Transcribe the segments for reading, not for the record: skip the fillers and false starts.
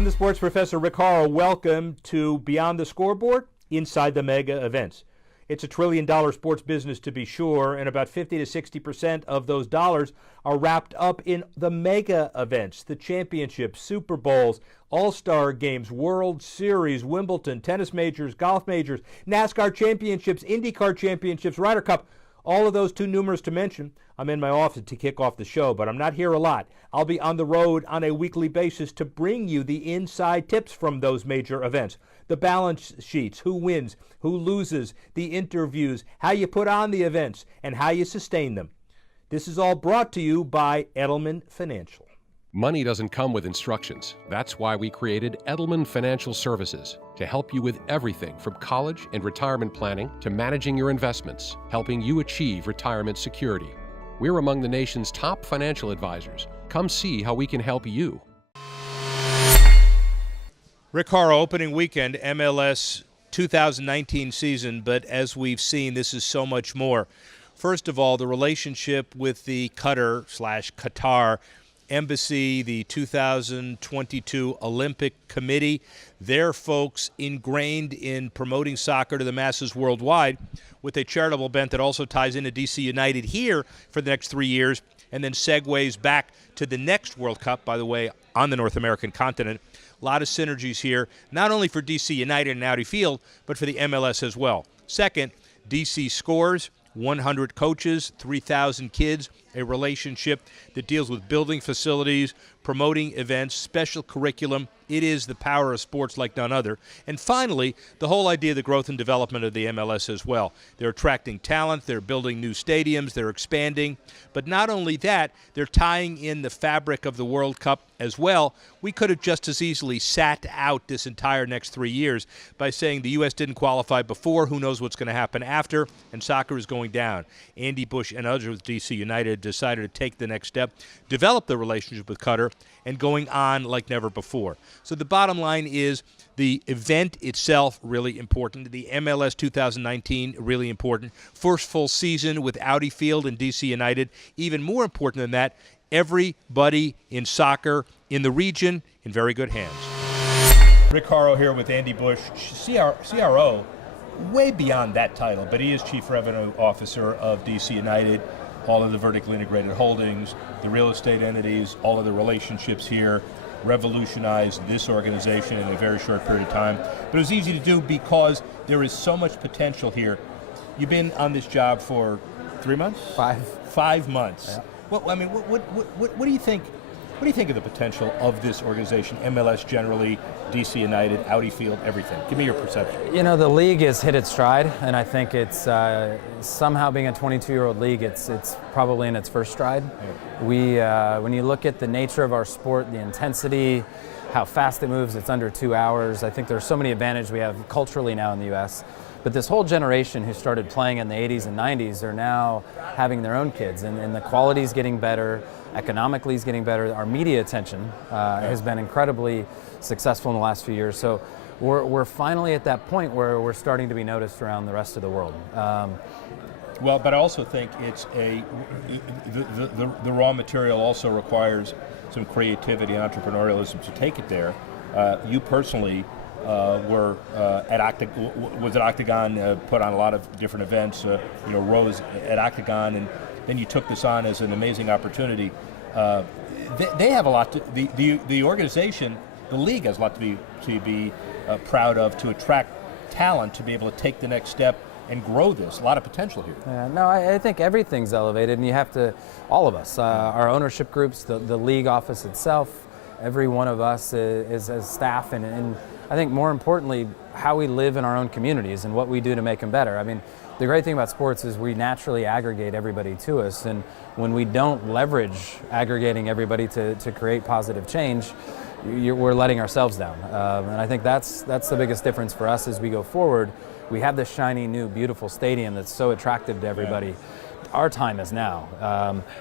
I'm the sports professor, Rick Horrow. Welcome to Beyond the Scoreboard, Inside the Mega Events. It's a trillion-dollar sports business, to be sure, and about 50 to 60% of those dollars are wrapped up in the mega events, the championships, Super Bowls, All-Star Games, World Series, Wimbledon, tennis majors, golf majors, NASCAR championships, IndyCar championships, Ryder Cup. All of those too numerous to mention. I'm in my office to kick off the show, but I'm not here a lot. I'll be on the road on a weekly basis to bring you the inside tips from those major events. The balance sheets, who wins, who loses, the interviews, how you put on the events, and how you sustain them. This is all brought to you by Edelman Financial. Money doesn't come with instructions. That's why we created Edelman Financial Services to help you with everything from college and retirement planning to managing your investments, helping you achieve retirement security. We're among the nation's top financial advisors. Come see how we can help you. Rick Horrow, opening weekend, MLS 2019 season, but as we've seen, this is so much more. First of all, the relationship with the Qatar Embassy, the 2022 Olympic Committee, their folks ingrained in promoting soccer to the masses worldwide with a charitable bent that also ties into DC United here for the next 3 years and then segues back to the next World Cup, by the way, on the North American continent. A lot of synergies here, not only for DC United and Audi Field, but for the MLS as well. Second, DC scores 100 coaches, 3,000 kids, a relationship that deals with building facilities, promoting events, special curriculum. It is the power of sports like none other. And finally, the whole idea of the growth and development of the MLS as well. They're attracting talent, they're building new stadiums, they're expanding. But not only that, they're tying in the fabric of the World Cup as well. We could have just as easily sat out this entire next 3 years by saying the U.S. didn't qualify before, who knows what's going to happen after, and soccer is going down. Andy Bush and others with DC United decided to take the next step, develop the relationship with Qatar, and going on like never before. So the bottom line is the event itself really important. The MLS 2019 really important. First full season with Audi Field and DC United. Even more important than that, everybody in soccer in the region in very good hands. Rick Horrow here with Andy Bush, CRO, way beyond that title, but he is Chief Revenue Officer of DC United. All of the vertically integrated holdings, the real estate entities, all of the relationships here, revolutionized this organization in a very short period of time. But it was easy to do because there is so much potential here. You've been on this job for 3 months? 5 months. Yeah. Well, I mean, what do you think? What do you think of the potential of this organization, MLS generally, DC United, Audi Field, everything? Give me your perception. You know, the league has hit its stride, and I think it's somehow being a 22-year-old league, it's probably in its first stride. Yeah. When you look at the nature of our sport, the intensity, how fast it moves, it's under 2 hours. I think there's so many advantages we have culturally now in the U.S. But this whole generation who started playing in the 80s and 90s are now having their own kids, and the quality's getting better, economically is getting better. Our media attention has been incredibly successful in the last few years. So we're finally at that point where we're starting to be noticed around the rest of the world. Well, but I also think it's the raw material also requires some creativity and entrepreneurialism to take it there. You personally were at Octagon, put on a lot of different events, rose at Octagon, and then you took this on as an amazing opportunity. They have a lot to, the organization, the league has a lot to be proud of, to attract talent, to be able to take the next step and grow this. A lot of potential here. No, I think everything's elevated, and you have to, all of us, our ownership groups, the league office itself, every one of us is as staff, and I think more importantly, how we live in our own communities and what we do to make them better. I mean, the great thing about sports is we naturally aggregate everybody to us, and when we don't leverage aggregating everybody to create positive change, we're letting ourselves down. And I think that's the biggest difference for us as we go forward. We have this shiny, new, beautiful stadium that's so attractive to everybody. Yeah. Our time is now.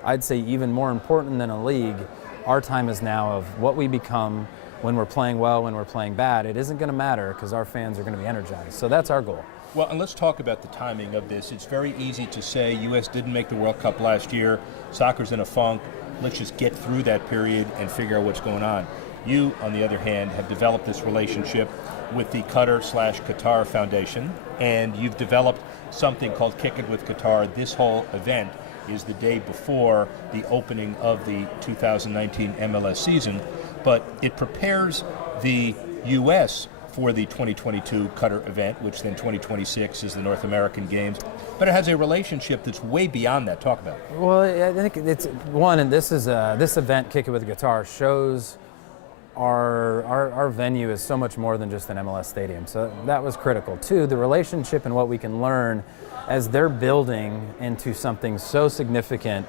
I'd say even more important than a league, our time is now of what we become when we're playing well, when we're playing bad. It isn't going to matter because our fans are going to be energized. So that's our goal. Well, and let's talk about the timing of this. It's very easy to say U.S. didn't make the World Cup last year, soccer's in a funk, let's just get through that period and figure out what's going on. You, on the other hand, have developed this relationship with the Qatar Foundation, and you've developed something called Kick It with Qatar. This whole event is the day before the opening of the 2019 MLS season, but it prepares the U.S. for the 2022 Qatar event, which then 2026 is the North American Games. But it has a relationship that's way beyond that. Talk about it. Well, I think it's one, and this event, Kick It with Guitar, shows our venue is so much more than just an MLS stadium. So that was critical. Two, the relationship and what we can learn as they're building into something so significant.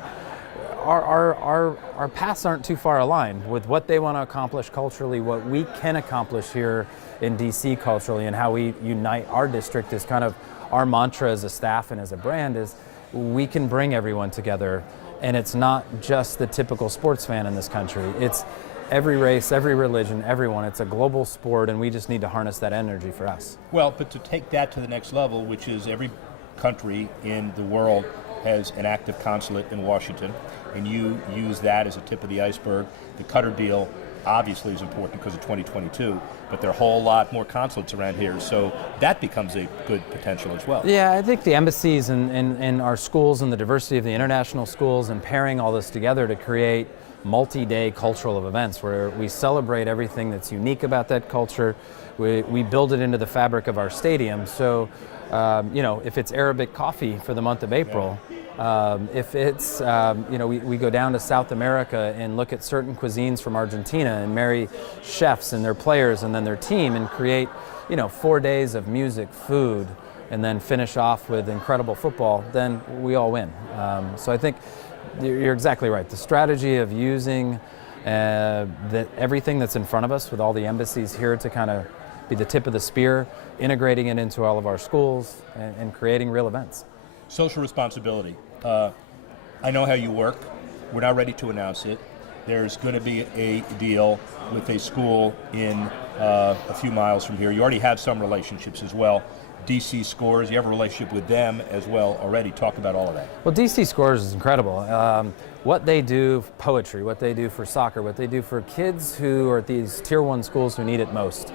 Our paths aren't too far aligned with what they want to accomplish culturally, what we can accomplish here in DC culturally, and how we unite our district is kind of our mantra as a staff and as a brand is we can bring everyone together, and it's not just the typical sports fan in this country. It's every race, every religion, everyone. It's a global sport, and we just need to harness that energy for us. Well, but to take that to the next level, which is every country in the world has an active consulate in Washington, and you use that as a tip of the iceberg. The Qatar deal obviously is important because of 2022, but there are a whole lot more consulates around here, so that becomes a good potential as well. Yeah, I think the embassies and our schools and the diversity of the international schools and pairing all this together to create multi-day cultural events where we celebrate everything that's unique about that culture. We build it into the fabric of our stadium. So, if it's Arabic coffee for the month of April, if it's, we go down to South America and look at certain cuisines from Argentina and marry chefs and their players and then their team and create, 4 days of music, food, and then finish off with incredible football, then we all win. So I think you're exactly right. The strategy of using everything that's in front of us with all the embassies here to kind of be the tip of the spear, integrating it into all of our schools and creating real events. Social responsibility. I know how you work. We're not ready to announce it. There's going to be a deal with a school in a few miles from here. You already have some relationships as well. DC Scores, you have a relationship with them as well already. Talk about all of that. Well, DC Scores is incredible. What they do for poetry, what they do for soccer, what they do for kids who are at these Tier 1 schools who need it most.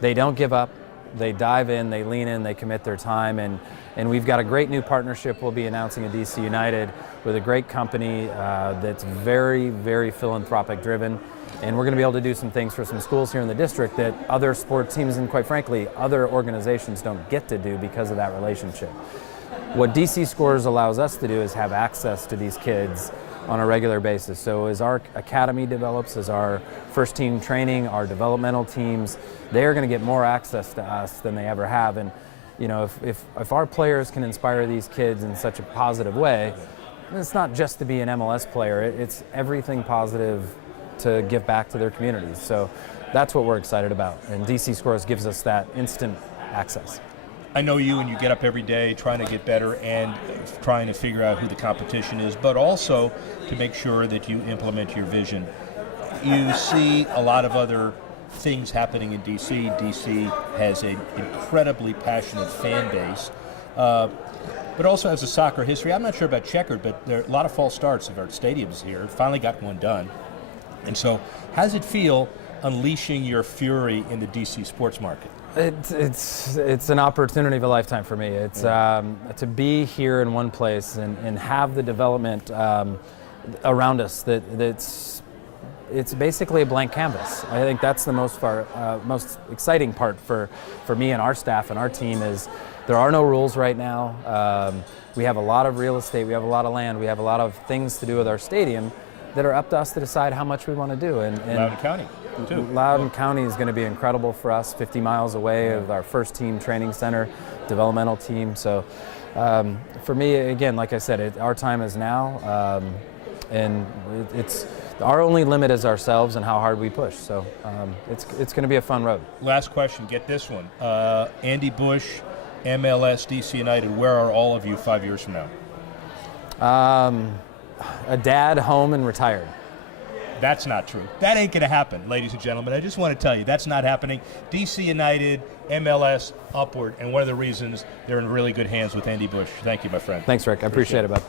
They don't give up. They dive in, they lean in, they commit their time, and we've got a great new partnership we'll be announcing at DC United with a great company that's very, very philanthropic driven. And we're going to be able to do some things for some schools here in the district that other sports teams and, quite frankly, other organizations don't get to do because of that relationship. What DC Scores allows us to do is have access to these kids on a regular basis. So as our academy develops, as our first team training, our developmental teams, they're going to get more access to us than they ever have. And if our players can inspire these kids in such a positive way, it's not just to be an MLS player, it's everything positive to give back to their communities. So that's what we're excited about. And DC Scores gives us that instant access. I know you, and you get up every day trying to get better and trying to figure out who the competition is, but also to make sure that you implement your vision. You see a lot of other things happening in DC. DC has an incredibly passionate fan base, but also has a soccer history. I'm not sure about checkered, but there are a lot of false starts of our stadiums here. Finally got one done. And so how does it feel unleashing your fury in the DC sports market? It's an opportunity of a lifetime for me. It's to be here in one place and have the development around us it's basically a blank canvas. I think that's the most exciting part for me and our staff and our team is there are no rules right now. We have a lot of real estate, we have a lot of land, we have a lot of things to do with our stadium that are up to us to decide how much we want to do. And Loudoun County, too. Loudoun County is going to be incredible for us, 50 miles away of our first team training center, developmental team. So for me, again, like I said, our time is now, and it's our only limit is ourselves and how hard we push. So it's going to be a fun road. Last question, get this one. Andy Bush, MLS, DC United, where are all of you 5 years from now? A dad, home, and retired. That's not true. That ain't going to happen, ladies and gentlemen. I just want to tell you, that's not happening. DC United, MLS, upward, and one of the reasons they're in really good hands with Andy Bush. Thank you, my friend. Thanks, Rick. I appreciate it, bud.